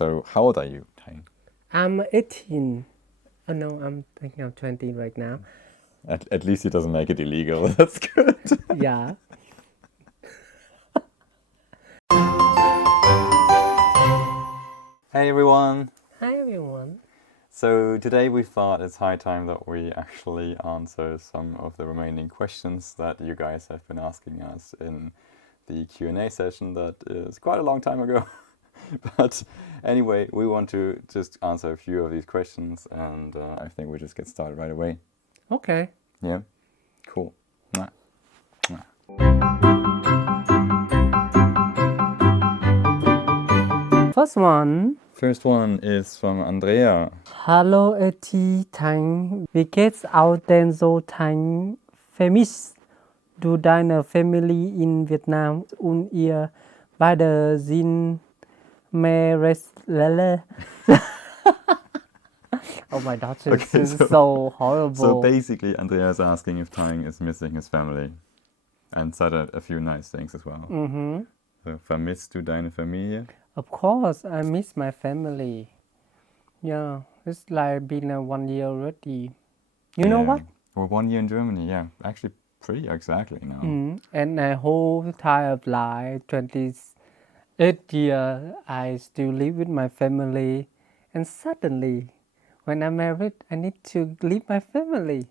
So how old are you, Thanh? I'm 18. Oh no, I'm thinking I'm 20 right now. At least he doesn't make it illegal. That's good. Yeah. Hey everyone. Hi everyone. So today we thought it's high time that we actually answer some of the remaining questions that you guys have been asking us in the Q&A session that is quite a long time ago. But anyway, we want to just answer a few of these questions, and I think we just get started right away. Okay. Yeah? Cool. Mwah. First one is from Andrea. Hallo Thanh, wie geht's auch denn so Thanh? Vermisst du deine Familie in Vietnam und ihr beide sind mehr Oh my Dutch is so horrible. So basically, Andrea is asking if Thanh is missing his family, and said a few nice things as well. Mm-hmm. So, vermisst du deine Familie? Of course, I miss my family. Yeah, it's like been 1 year already. You know what? We're 1 year in Germany, yeah. Actually, pretty exactly now. And the whole time of like 28 years, I still live with my family. And suddenly, when I'm married, I need to leave my family.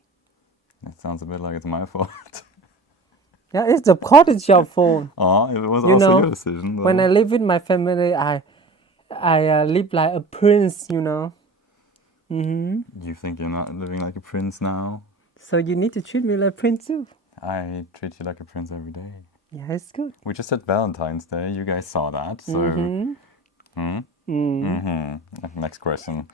That sounds a bit like it's my fault. Yeah, of course it's your fault. Oh, it was also your decision, though. When I live with my family, I live like a prince, You think you're not living like a prince now? So you need to treat me like a prince too. I treat you like a prince every day. Yeah, it's good. We just had Valentine's Day. You guys saw that, so... Next question.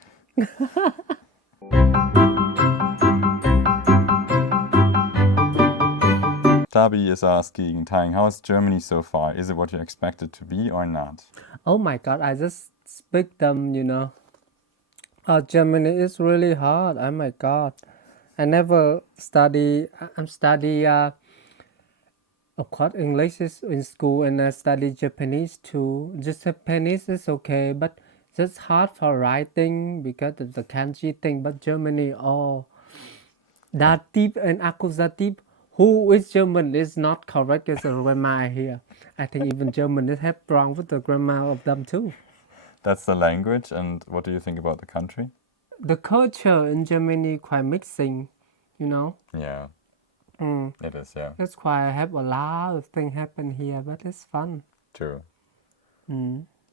Dabi is asking, Thanh, how is Germany so far? Is it what you expected to be or not? Oh my God, I just speak them, Germany is really hard. Oh my God. I never study, I'm study, of course, English is in school, and I study Japanese too. Just Japanese is okay, but just hard for writing because of the kanji thing. But Germany, dative and accusative. Who is German is not correct as a grammar here. I think even German is have wrong with the grammar of them too. That's the language, and what do you think about the country? The culture in Germany quite mixing, Yeah, it is, yeah. That's why I have a lot of things happen here, but it's fun. True.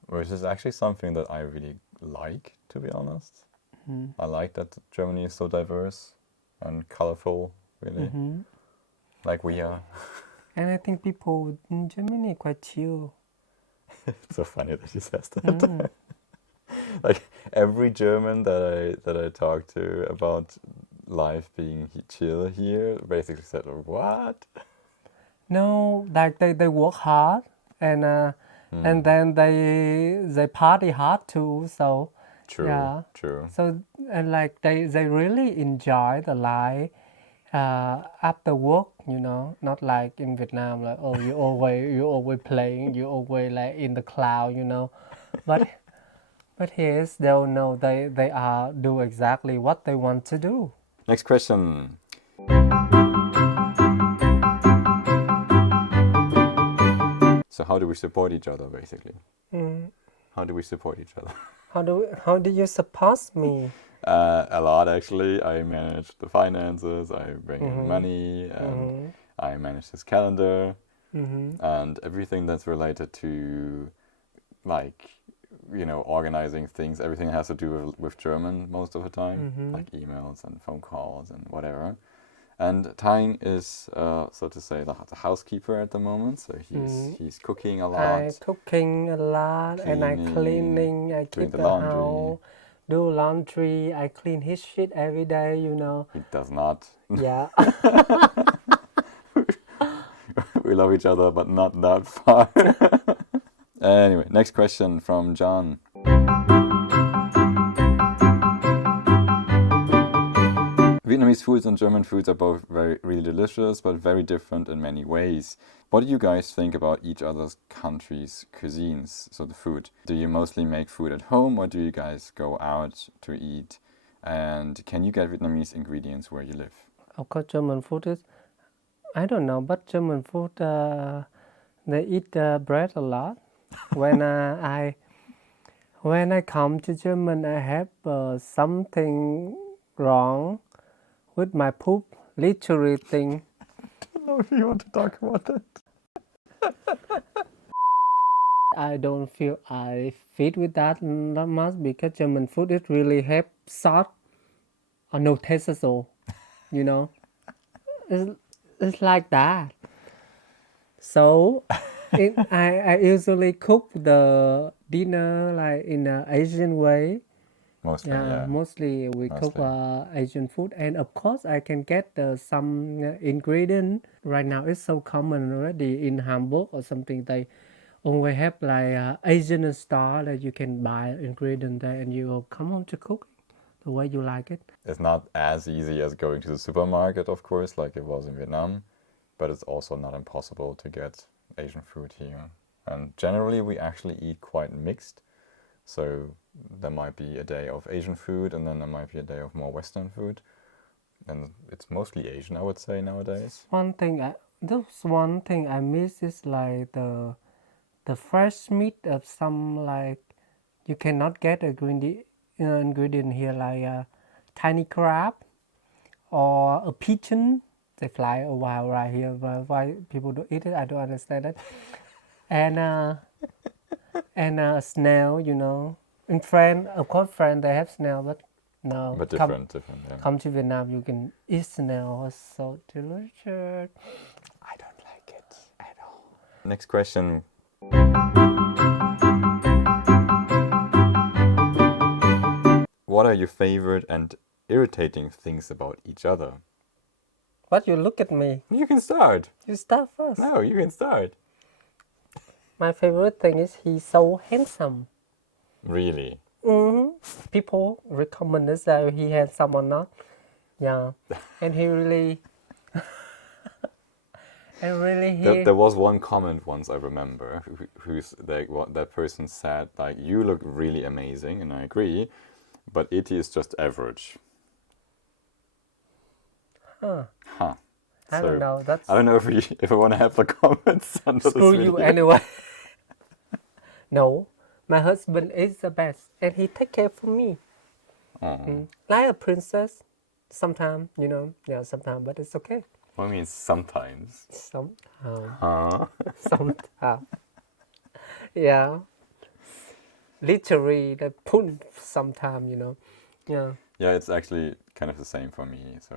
Which is actually something that I really like, to be honest. I like that Germany is so diverse and colorful, really. Like we are. And I think people in Germany are quite chill. It's so funny that she says that. Like every German that I talk to about life being chill here basically said, what? No, like they work hard and then they party hard too. So True. yeah. True. So and like they really enjoy the life after work, not like in Vietnam, like you always playing, you always like in the cloud, But here they'll know they are do exactly what they want to do. Next question. So how do we support each other, basically? How do we support each other? How do you support me? A lot, actually. I manage the finances, I bring in money, and I manage his calendar, and everything that's related to, like, organizing things. Everything has to do with German most of the time, like emails and phone calls and whatever. And Thanh is, so to say, the housekeeper at the moment. So he's cooking a lot. I'm cooking a lot, and I cleaning. I keep the house, do laundry. I clean his shit every day. He does not. Yeah. We love each other, but not that far. Anyway, next question from John. Vietnamese foods and German foods are both really delicious, but very different in many ways. What do you guys think about each other's countries' cuisines, so the food? Do you mostly make food at home, or do you guys go out to eat? And can you get Vietnamese ingredients where you live? Of course, German food is, I don't know, but German food, they eat bread a lot. When I come to German, I have something wrong with my poop, literally thing. I don't know if you want to talk about that. I don't feel I fit with that much because German food it really have salt or no taste at all. You know, it's like that. So I usually cook the dinner like in an Asian way. Mostly, Yeah, mostly we cook Asian food, and of course I can get some ingredient. Right now it's so common already in Hamburg or something. They always have like Asian store that you can buy ingredient there, and you will come home to cook the way you like it. It's not as easy as going to the supermarket, of course, like it was in Vietnam, but it's also not impossible to get Asian food here. And generally we actually eat quite mixed. So there might be a day of Asian food, and then there might be a day of more Western food. And it's mostly Asian, I would say, nowadays. One thing I miss is like the fresh meat of some, like you cannot get ingredient here, like a tiny crab or a pigeon. They fly a while right here, but why people don't eat it, I don't understand it. And a snail, you know. In France, of course, France they have snail, but no. But different, yeah. Come to Vietnam, you can eat snail. It's so delicious. I don't like it at all. Next question. What are your favorite and irritating things about each other? What, you look at me? You can start. You start first. No, you can start. My favorite thing is he's so handsome. Really? People recommend this that he handsome or not. Yeah. And he really... There was one comment once I remember, that person said, like, you look really amazing, and I agree, but Iti is just average. Huh. I So, don't know. I don't know if I want to have the comments under Screw this video. you anyway. No, my husband is the best, and he take care for me. Like a princess, sometimes, you know. Yeah, sometimes, but it's okay. What means sometimes? Sometimes. Sometimes. Yeah. Literally, the pun sometimes, you know. Yeah. Yeah, it's actually kind of the same for me. So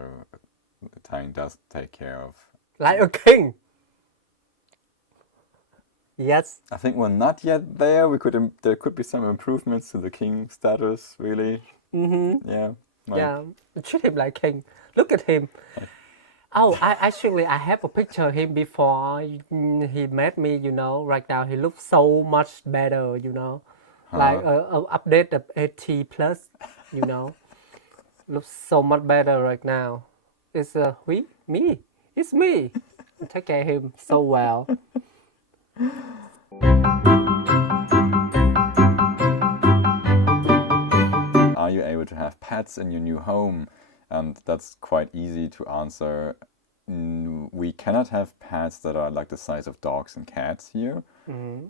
Thanh does take care of... Like a king. Yes. I think we're not yet there. There could be some improvements to the king status, really. Yeah. Yeah. Treat him like king. Look at him. Oh, I have a picture of him before he met me, you know. Right now, he looks so much better, you know. Like a update of 80 plus, you know. Looks so much better right now. It's me. It's me. I take care of him so well. Are you able to have pets in your new home? And that's quite easy to answer. We cannot have pets that are like the size of dogs and cats here,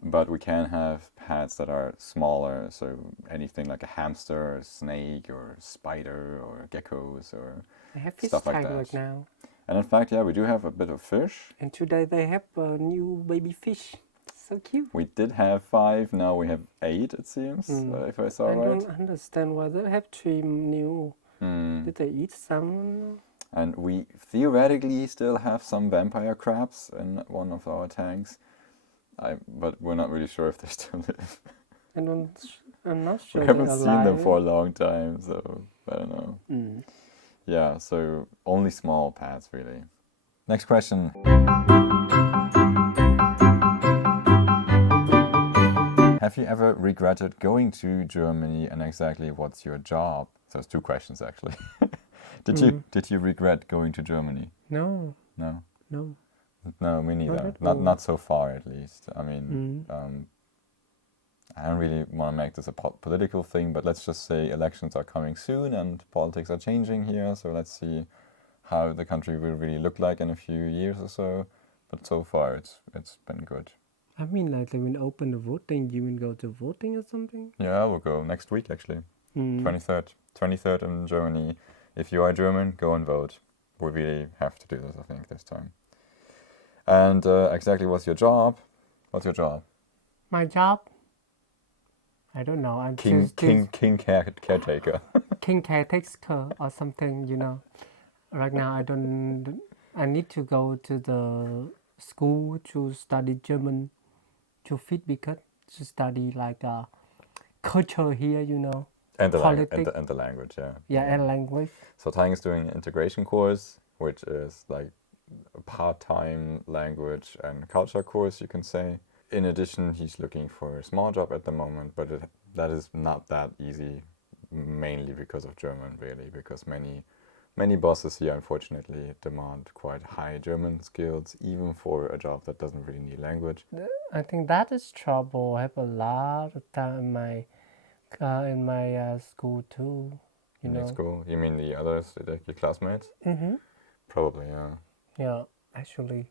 but we can have pets that are smaller, so anything like a hamster or a snake or a spider or geckos or I have fish stuff like tank that. right now. And in fact, yeah, we do have a bit of fish. And today they have a new baby fish. So cute. We did have 5, now we have 8, it seems, if I saw I right. don't understand why they have 3 new. Did they eat some? And we theoretically still have some vampire crabs in one of our tanks, but we're not really sure if they still live. I'm not sure. We haven't seen them for a long time, so I don't know. Yeah, so only small pets, really. Next question. Have you ever regretted going to Germany, and exactly what's your job? So it's 2 questions, actually. Did you regret going to Germany? No. No. No. No, me neither. at all. Not so far, at least. I mean, I don't really want to make this a political thing, but let's just say elections are coming soon and politics are changing here. So let's see how the country will really look like in a few years or so. But so far, it's been good. I mean, like they will open the voting. You will go to voting or something? Yeah, we'll go next week actually. 23rd in Germany. If you are German, go and vote. We really have to do this, I think, this time. And exactly, what's your job? What's your job? My job? I don't know. I'm king caretaker. king caretaker or something, you know. Right now, I need to go to the school to study German to fit because to study like culture here, you know. And the, and the language, yeah. Yeah, and language. So Thanh is doing an integration course, which is like a part-time language and culture course, you can say. In addition, he's looking for a small job at the moment, but that is not that easy, mainly because of German, really, because many bosses here, unfortunately, demand quite high German skills, even for a job that doesn't really need language. I think that is trouble. I have a lot of time in my school too. You know. School? You mean the others, like your classmates? Probably, yeah. Yeah, actually,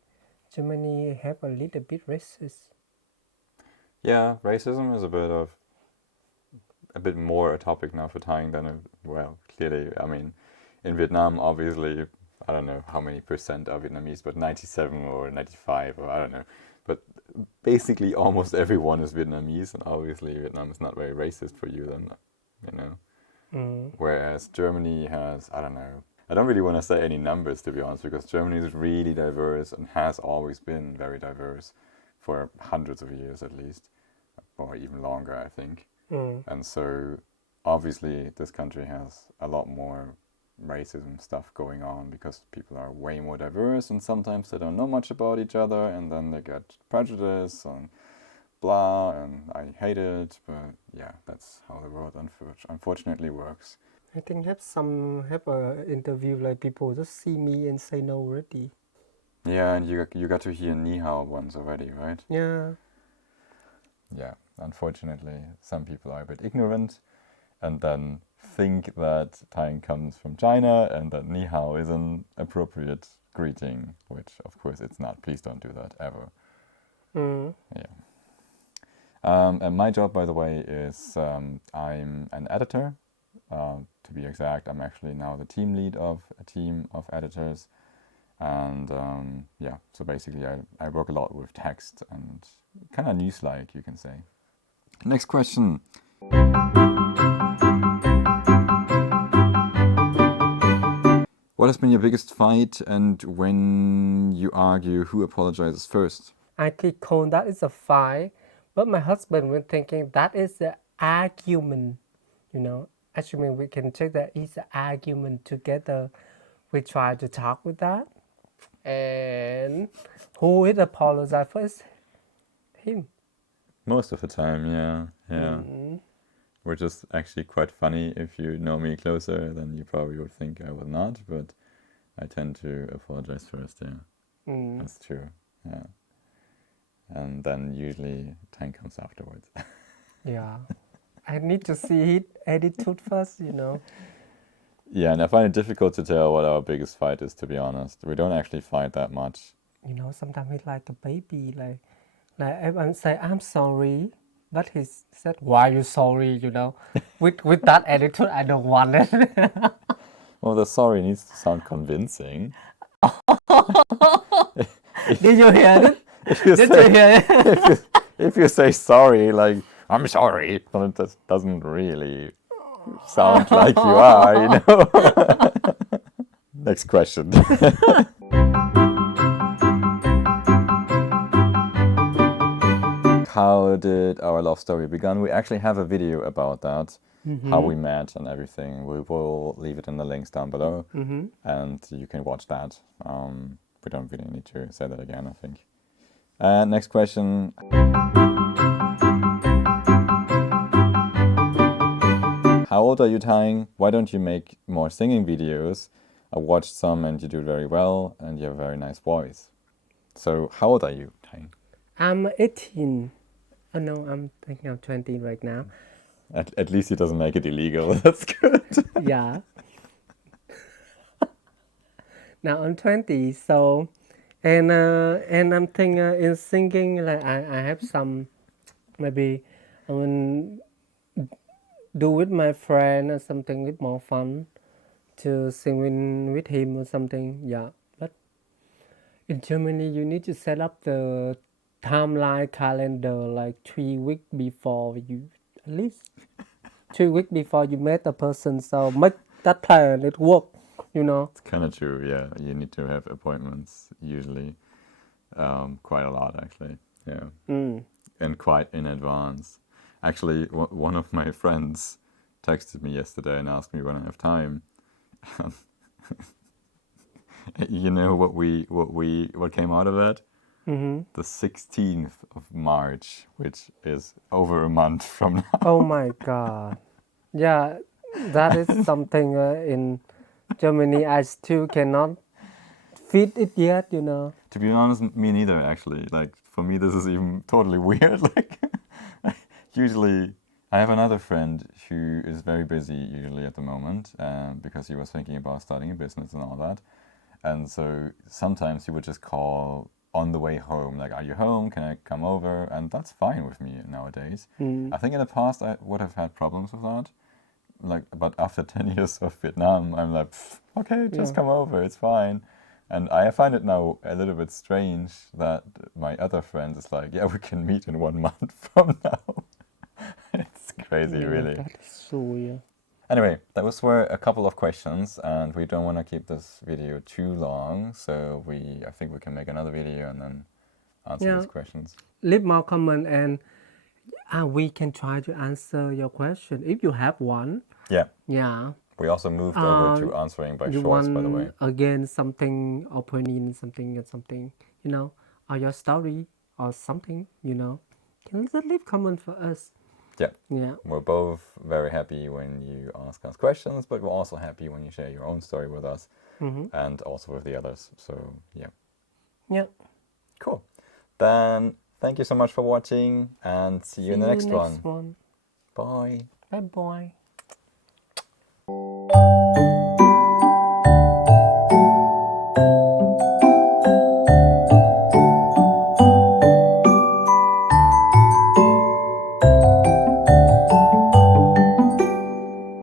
Germany have a little bit racist. Yeah, racism is a bit more a topic now for Thai than clearly, I mean, in Vietnam, obviously, I don't know how many percent are Vietnamese, but 97 or 95 or I don't know. But basically almost everyone is Vietnamese, and obviously Vietnam is not very racist for you then, you know. Whereas Germany has, I don't know, I don't really want to say any numbers, to be honest, because Germany is really diverse and has always been very diverse for hundreds of years at least, or even longer, I think. And so obviously this country has a lot more racism stuff going on because people are way more diverse and sometimes they don't know much about each other and then they get prejudice and blah, and I hate it, but yeah, that's how the world unfortunately works. I think have a interview like people just see me and say no already. Yeah, and you got to hear Ni Hao once already, right? Yeah. Yeah, unfortunately, some people are a bit ignorant and then think that Thai comes from China and that Ni Hao is an appropriate greeting, which of course it's not. Please don't do that ever. Yeah. And my job, by the way, is I'm an editor. To be exact, I'm actually now the team lead of a team of editors. And yeah, so basically I work a lot with text and kind of news-like, you can say. Next question. What has been your biggest fight, and when you argue, who apologizes first? I think that is a fight, but my husband was thinking that is an argument, you know. Actually, we can check that it's an argument together. We try to talk with that. And who will apologize first? Him. Most of the time, yeah. Which is actually quite funny. If you know me closer, then you probably would think I will not, but I tend to apologize first, yeah. That's true, yeah. And then usually time comes afterwards. Yeah. I need to see his attitude first, you know. Yeah, and I find it difficult to tell what our biggest fight is, to be honest. We don't actually fight that much. You know, sometimes he's like a baby, like everyone say, I'm sorry. But he said, why are you sorry, you know? With that attitude, I don't want it. Well, the sorry needs to sound convincing. Did you hear it? If you say sorry, like, I'm sorry, then it just doesn't really sound like you are, you know? Next question. How did our love story begin? We actually have a video about that, how we met and everything. We will leave it in the links down below, and you can watch that. We don't really need to say that again, I think. Next question. How old are you, Thanh? Why don't you make more singing videos? I watched some and you do very well and you have a very nice voice. So how old are you, Thanh? I'm 18. Oh no, I'm thinking I'm 20 right now. At least he doesn't make it illegal. That's good. Yeah. Now I'm 20, so and I'm thinking in singing, like I have some, maybe I will do with my friend or something with more fun to sing with him or something. Yeah, but in Germany you need to set up the timeline calendar like 3 weeks before you, at least 3 weeks before you meet a person, so make that plan it work, you know. It's kind of true, yeah. You need to have appointments usually, quite a lot actually, yeah, and quite in advance. Actually, one of my friends texted me yesterday and asked me when I have time. You know what came out of that? The 16th of March, which is over a month from now. Oh my god. Yeah, that is something in Germany I still cannot fit it yet, you know. To be honest, me neither, actually. Like, for me, this is even totally weird. Like, usually, I have another friend who is very busy, usually at the moment, because he was thinking about starting a business and all that. And so sometimes he would just call on the way home, like, are you home? Can I come over? And that's fine with me nowadays. I think in the past I would have had problems with that. Like, but after 10 years of Vietnam, I'm like, okay, just come over, it's fine. And I find it now a little bit strange that my other friend is like, yeah, we can meet in 1 month from now. It's crazy, really. That is so weird. Anyway, those were a couple of questions, and we don't want to keep this video too long, so I think we can make another video and then answer these questions. Leave more comment and we can try to answer your question if you have one. Yeah. Yeah. We also moved over to answering by shorts, by the way. Again, something opinion, something, you know, or your story or something, you know. Can you leave comment for us? Yeah. Yeah. We're both very happy when you ask us questions, but we're also happy when you share your own story with us and also with the others. So, yeah. Yeah. Cool. Then thank you so much for watching and see you in the next one. Bye. Bye. Bye-bye.